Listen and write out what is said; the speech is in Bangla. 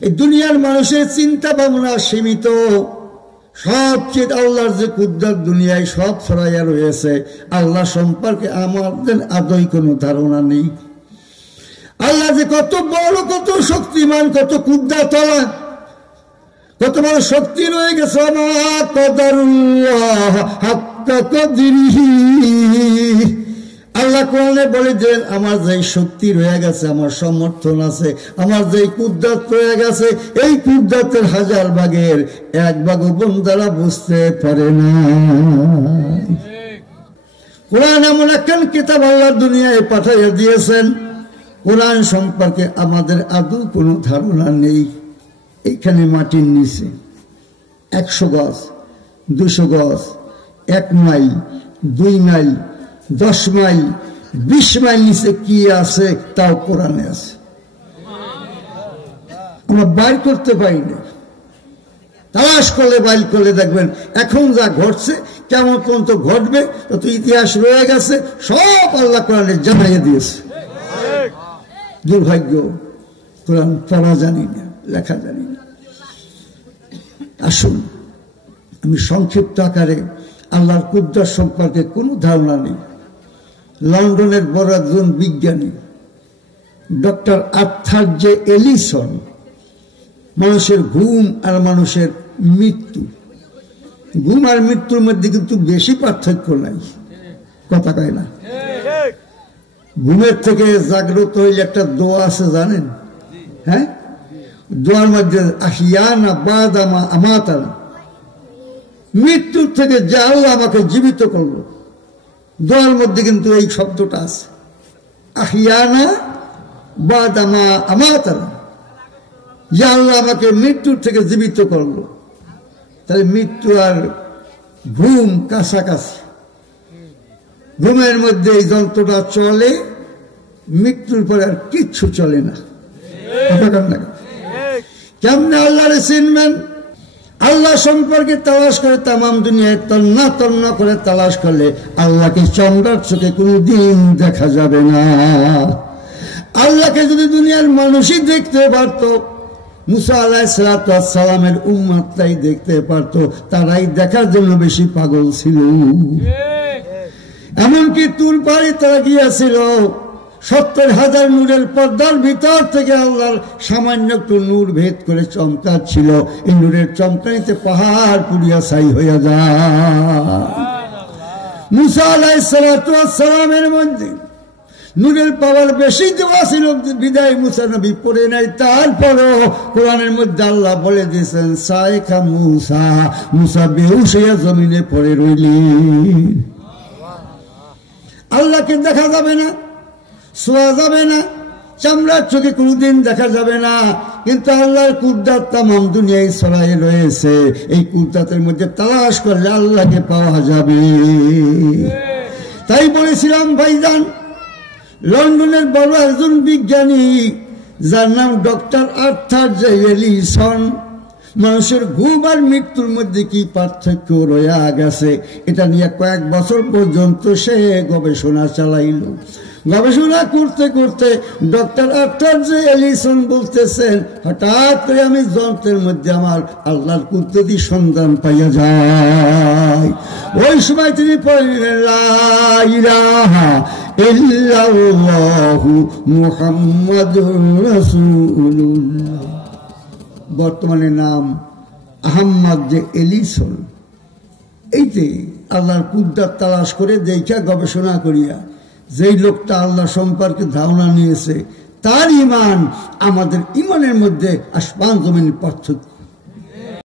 এই দুনিয়ার মানুষের চিন্তা ভাবনা সীমিত, সবচেয়ে আল্লাহর যে কুদরত দুনিয়ায় সব ছড়াইয়া রয়েছে, আল্লাহ সম্পর্কে আমাদের আদৌ কোনো ধারণা নেই। আল্লাহ যে কত বড়, কত শক্তিমান, কত কুদরতওয়ালা, কত বড় শক্তি রয়ে গেছে। আমার কদরুল্লাহ হাক্কা কদরিহি, আল্লাহ কোরআনে বলে দেন আমার যে শক্তি রয়ে গেছে, আমার সমর্থন আছে, আমার যে কুদরত রয়ে গেছে, এই কুদরতের 1000 ভাগের 1 ভাগও বান্দারা বুঝতে পারে না। কোরআন এমন একখান কিতাব আল্লাহ দুনিয়ায় পাঠাইয়া দিয়েছেন, কোরআন সম্পর্কে আমাদের আদৌ কোনো ধারণা নেই। এইখানে মাটির নিচে 100 গজ, 200 গজ, 1 মাইল, 2 মাইল, 10 মাইল, 20 মাইল নিচে কি আছে তাও কোরআনে আছে, আমরা বাইর করতে পারি না। তালাশ করলে বাইর করলে দেখবেন এখন যা ঘটছে কেমন পর্যন্ত ঘটবে তত ইতিহাস রয়ে গেছে, সব আল্লাহ কোরআনে জানাইয়ে দিয়েছে। দুর্ভাগ্য কোরআন পড়া জানি না, লেখা জানি না। আসুন আমি সংক্ষিপ্ত আকারে আল্লাহর কুদরত সম্পর্কে কোনো ধারণা নেই। লন্ডনের বড় একজন বিজ্ঞানী ডক্টর আর্থার জে এলিসন মানুষের ঘুম আর মানুষের মৃত্যু, ঘুম আর মৃত্যুর মধ্যে কিন্তু বেশি পার্থক্য নাই, কথা কয় না। ঘুমের থেকে জাগ্রত হইলে একটা দোয়া আছে জানেন? হ্যাঁ, দোয়ার মধ্যে আহিয়ানা বাদামা আমাতানা, মৃত্যুর থেকে যে আল্লাহ আমাকে জীবিত করলো, দোয়ার মধ্যে কিন্তু এই শব্দটা আছে, আহিয়ানা বাদামা আমাতানা, যে আল্লাহ আমাকে মৃত্যুর থেকে জীবিত করলো। তাহলে মৃত্যু আর ঘুম কাছাকাছি, ঘুমের মধ্যে এই যন্ত্রটা চলে, মৃত্যুর পরে আর কিচ্ছু চলে না। কেমনে আল্লাহরে চিনবেন? আল্লাহ সম্পর্কে তালাশ করে তামাম দুনিয়ায় তন্না তন্না করে তালাশ করলে আল্লাহকে চমড়ার চোখে কোনদিন দেখা যাবে না। আল্লাহকে যদি দুনিয়ার মানুষই দেখতে পারত, মুসা আলাইহিস সালামের উম্মতটাই দেখতে পারত, তারাই দেখার জন্য বেশি পাগল ছিল। এমনকি তুর পাড়ি তারা গিয়েছিল, 70,000 নূরের পর্দার ভিতর থেকে আল্লাহর সামান্য একটু নূর ভেদ করে চমকাচ্ছিল। এই নূরের চমকানিতে পাহাড় পুড়িয়া ছাই হইয়া যায়। মুসা আলাইহিস সালামের মধ্যে নূরের পাওয়ার বেশি দেওয়া ছিল, বিদায় মুসা নবী পড়ে নাই। তারপরও কোরআনের মধ্যে আল্লাহ বলে দিয়েছেন সাইখা মুসা, মুসা বেহুশ হইয়া জমিনে পড়ে রইলেন। আল্লাহকে দেখা যাবে না, ছোঁয়া যাবে না, চামড়ার চোখে কোনদিন দেখা যাবে না, কিন্তু আল্লাহর কুদরত তামাম দুনিয়ায় ছড়াই রয়েছে। এই কুদরতের মধ্যে তালাশ করলে আল্লাহকে পাওয়া যাবে। তাই বলেছিলাম ভাইজান, লন্ডনের বড় একজন বিজ্ঞানী যার নাম ডক্টর আর্থার জে এলিসন, মানুষের ঘুম আর মৃত্যুর মধ্যে কি পার্থক্য রয়ে গেছে এটা নিয়ে কয়েক বছর পর্যন্ত সে গবেষণা চালাইল। গবেষণা করতে করতে ডক্টর আর্থার জে এলিসন বলতেছেন, হঠাৎ করে আমি যন্ত্রের মধ্যে আমার আল্লাহর কুদরতি সন্ধান পাইয়া যাই। ওই সময় তিনি পড়লেন লা ইলাহা ইল্লাল্লাহু মুহাম্মাদুর রাসূলুল্লাহ, বর্তমানে নাম আহমদ জে এলিসন। এই যে আল্লাহর কুদরত তালাশ করে দেখা গবেষণা করিয়া যেই লোকটা আল্লাহ সম্পর্কে ধারণা নিয়েছে, তার ইমান আমাদের ইমানের মধ্যে আসমান জমিনের পার্থক্য